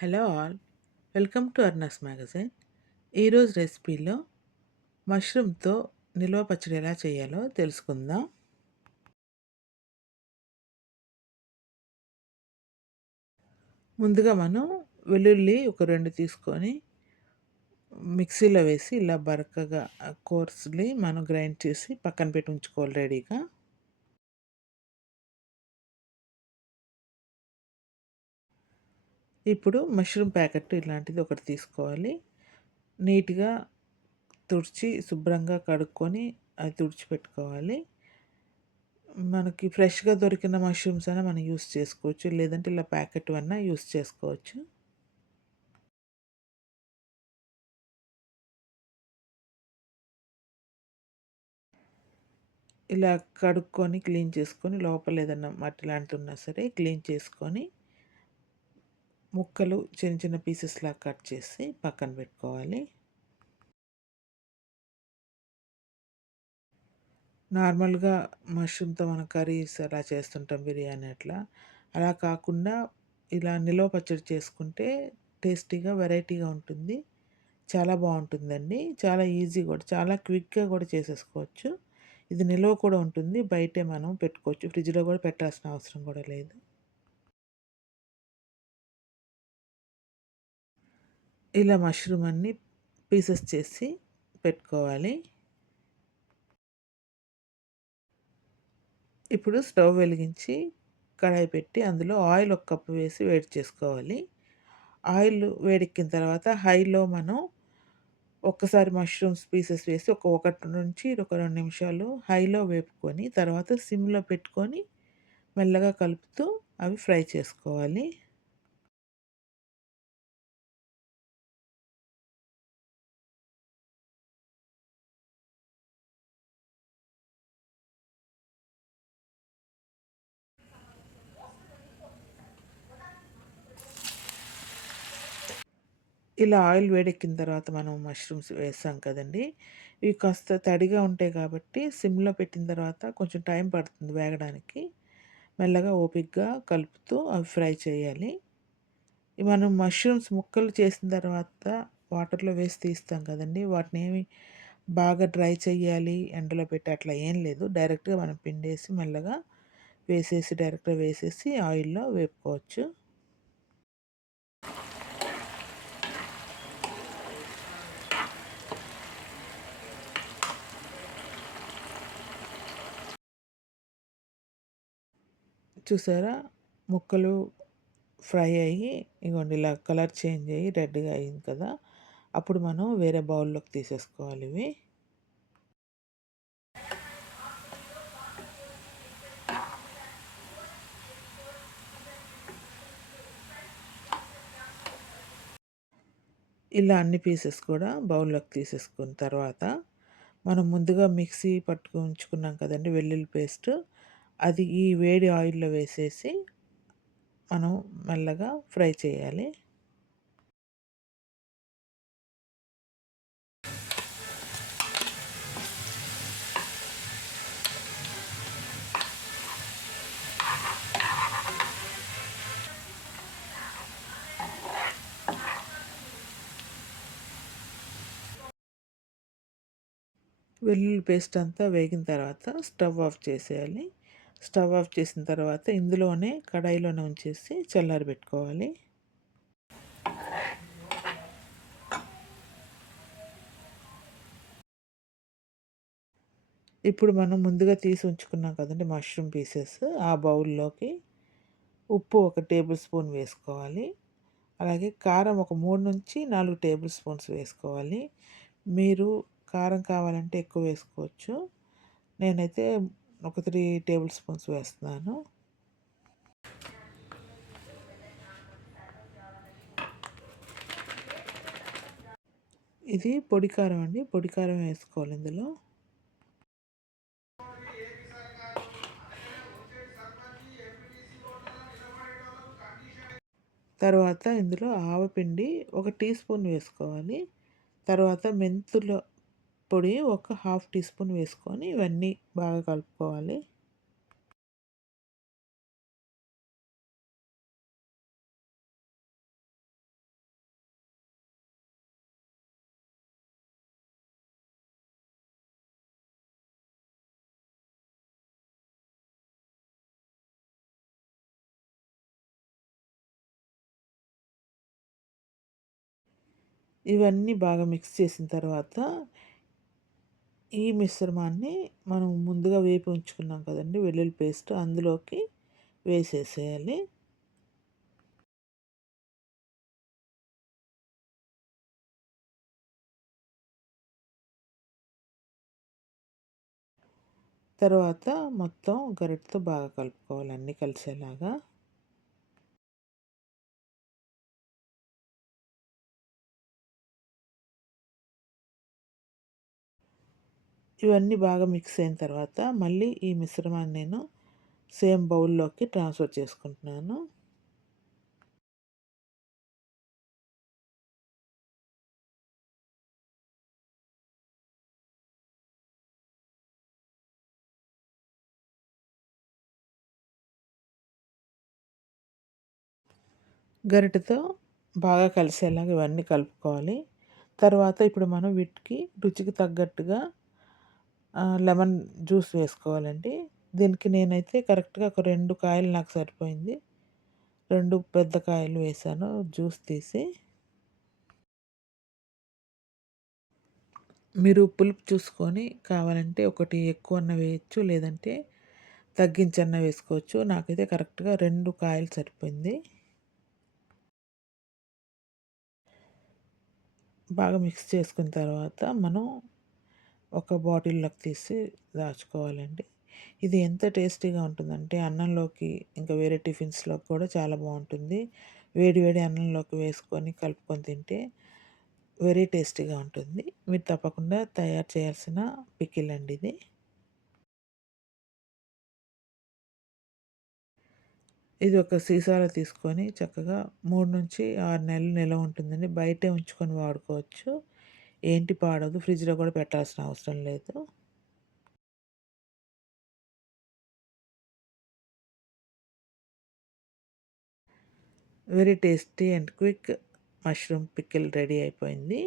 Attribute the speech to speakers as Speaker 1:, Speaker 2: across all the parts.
Speaker 1: Hello all. Welcome to Arna's magazine. ఈరోజు రెసిపీలో మష్రూమ్తో నిల్వ పచ్చడి ఎలా చేయాలో తెలుసుకుందాం. ముందుగా మనం వెల్లుల్లి ఒక రెండు తీసుకొని మిక్సీలో వేసి ఇలా బరకగా కోర్స్ని మనం గ్రైండ్ చేసి పక్కన పెట్టి ఉంచుకోవాలి రెడీగా. ఇప్పుడు మష్రూమ్ ప్యాకెట్ ఇలాంటిది ఒకటి తీసుకోవాలి. నీట్గా తుడిచి శుభ్రంగా కడుక్కొని అది తుడిచిపెట్టుకోవాలి మనకి ఫ్రెష్గా దొరికిన మష్రూమ్స్ అయినా మనం యూస్ చేసుకోవచ్చు. లేదంటే ఇలా ప్యాకెట్ అన్నా యూస్ చేసుకోవచ్చు. ఇలా కడుక్కొని క్లీన్ చేసుకొని లోపల ఏదన్నా మట్టి లాంటి ఉన్నా సరే క్లీన్ చేసుకొని ముక్కలు చిన్న చిన్న పీసెస్లా కట్ చేసి పక్కన పెట్టుకోవాలి. నార్మల్గా మష్రూమ్తో మన కర్రీస్ అలా చేస్తుంటాం బిర్యానీ అట్లా. అలా కాకుండా ఇలా నిల్వ పచ్చడి చేసుకుంటే టేస్టీగా వెరైటీగా ఉంటుంది. చాలా బాగుంటుందండి. చాలా ఈజీ కూడా చాలా క్విక్గా కూడా చేసేసుకోవచ్చు. ఇది నిల్వ కూడా ఉంటుంది. బయటే మనం పెట్టుకోవచ్చు. ఫ్రిడ్జ్లో కూడా పెట్టాల్సిన అవసరం కూడా లేదు. ఇలా మష్రూమ్ అన్ని పీసెస్ చేసి పెట్టుకోవాలి. ఇప్పుడు స్టవ్ వెలిగించి కడాయి పెట్టి అందులో ఆయిల్ ఒక కప్పు వేసి వేడి చేసుకోవాలి. ఆయిల్ వేడెక్కిన తర్వాత హైలో మనం ఒక్కసారి మష్రూమ్స్ పీసెస్ వేసి ఒక ఒకటి నుంచి ఒక రెండు నిమిషాలు హైలో వేపుకొని తర్వాత సిమ్లో పెట్టుకొని మెల్లగా కలుపుతూ అవి ఫ్రై చేసుకోవాలి. ఇలా ఆయిల్ వేడెక్కిన తర్వాత మనం మష్రూమ్స్ వేసాం కదండి. ఇవి కాస్త తడిగా ఉంటాయి కాబట్టి సిమ్లో పెట్టిన తర్వాత కొంచెం టైం పడుతుంది వేగడానికి. మెల్లగా ఓపిక్గా కలుపుతూ అవి ఫ్రై చేయాలి. మనం మష్రూమ్స్ ముక్కలు చేసిన తర్వాత వాటర్లో వేసి తీస్తాం కదండి. వాటిని ఏమి బాగా డ్రై చేయాలి ఎండలో పెట్టి అట్లా ఏం లేదు. డైరెక్ట్గా మనం పిండేసి మెల్లగా వేసేసి డైరెక్ట్గా వేసేసి ఆయిల్లో వేపుకోవచ్చు. చూసారా? ముక్కలు ఫ్రై అయ్యి ఇగోండి ఇలా కలర్ చేంజ్ అయ్యి రెడ్గా అయింది కదా? అప్పుడు మనం వేరే బౌల్లోకి తీసేసుకోవాలి ఇవి. ఇలా అన్ని పీసెస్ కూడా బౌల్లోకి తీసేసుకున్న తర్వాత మనం ముందుగా మిక్సీ పట్టుకు ఉంచుకున్నాం కదండి వెల్లుల్లి పేస్ట్. అది ఈ వేడి ఆయిల్లో వేసేసి మనం మెల్లగా ఫ్రై చేయాలి. వెల్లుల్లి పేస్ట్ అంతా వేగిన తర్వాత స్టవ్ ఆఫ్ చేసేయాలి. స్టవ్ ఆఫ్ చేసిన తర్వాత ఇందులోనే కడాయిలోనే ఉంచేసి చల్లారి పెట్టుకోవాలి. ఇప్పుడు మనం ముందుగా తీసి ఉంచుకున్నాం కదండి మష్రూమ్ పీసెస్. ఆ బౌల్లోకి ఉప్పు ఒక టేబుల్ స్పూన్ వేసుకోవాలి. అలాగే కారం ఒక మూడు నుంచి నాలుగు టేబుల్ స్పూన్స్ వేసుకోవాలి. మీరు కారం కావాలంటే ఎక్కువ వేసుకోవచ్చు. నేనైతే ఒక త్రీ టేబుల్ స్పూన్స్ వేస్తున్నాను. ఇది పొడి కారం అండి పొడి కారం వేసుకోవాలి ఇందులో. తర్వాత ఇందులో ఆవపిండి ఒక టీ స్పూన్ వేసుకోవాలి. తర్వాత మెంతులు పొడి ఒక హాఫ్ టీ స్పూన్ వేసుకొని ఇవన్నీ బాగా కలుపుకోవాలి. ఇవన్నీ బాగా మిక్స్ చేసిన తర్వాత ఈ మిశ్రమాన్ని మనం ముందుగా వేపి ఉంచుకున్నాం కదండి వెల్లుల్లి పేస్ట్ అందులోకి వేసేసేయాలి. తర్వాత మొత్తం గరిటతో బాగా కలుపుకోవాలి అన్నీ కలిసేలాగా. ఇవన్నీ బాగా మిక్స్ అయిన తర్వాత మళ్ళీ ఈ మిశ్రమాన్ని నేను సేమ్ బౌల్లోకి ట్రాన్స్ఫర్ చేసుకుంటున్నాను. గరిటతో బాగా కలిసేలాగా ఇవన్నీ కలుపుకోవాలి. తర్వాత ఇప్పుడు మనం వీటికి రుచికి తగ్గట్టుగా లెమన్ జ్యూస్ వేసుకోవాలండి. దీనికి నేనైతే కరెక్ట్గా ఒక రెండు కాయలు నాకు సరిపోయింది. రెండు పెద్ద కాయలు వేసాను జ్యూస్ తీసి. మీరు పులుపు చూసుకొని కావాలంటే ఒకటి ఎక్కువ అన్న వేయచ్చు లేదంటే తగ్గించన్న వేసుకోవచ్చు. నాకైతే కరెక్ట్గా రెండు కాయలు సరిపోయింది. బాగా మిక్స్ చేసుకున్న తర్వాత మనం ఒక బాటిల్లోకి తీసి దాచుకోవాలండి. ఇది ఎంత టేస్టీగా ఉంటుందంటే అన్నంలోకి ఇంకా వేరే టిఫిన్స్లోకి కూడా చాలా బాగుంటుంది. వేడి వేడి అన్నంలోకి వేసుకొని కలుపుకొని తింటే వెరీ టేస్టీగా ఉంటుంది. మీరు తప్పకుండా తయారు చేయాల్సిన పికిల్ అండి ఇది. ఇది ఒక సీసాలో తీసుకొని చక్కగా మూడు నుంచి ఆరు నెలలు నిల్వ ఉంటుందండి. బయటే ఉంచుకొని వాడుకోవచ్చు. ఏంటి పాడదు ఫ్రిడ్జ్లో కూడా పెట్టాల్సిన అవసరం లేదు. Very tasty and quick mushroom pickle ready అయిపోయింది.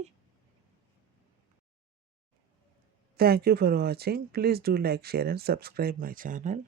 Speaker 1: Thank you for watching. Please do like share and subscribe my channel.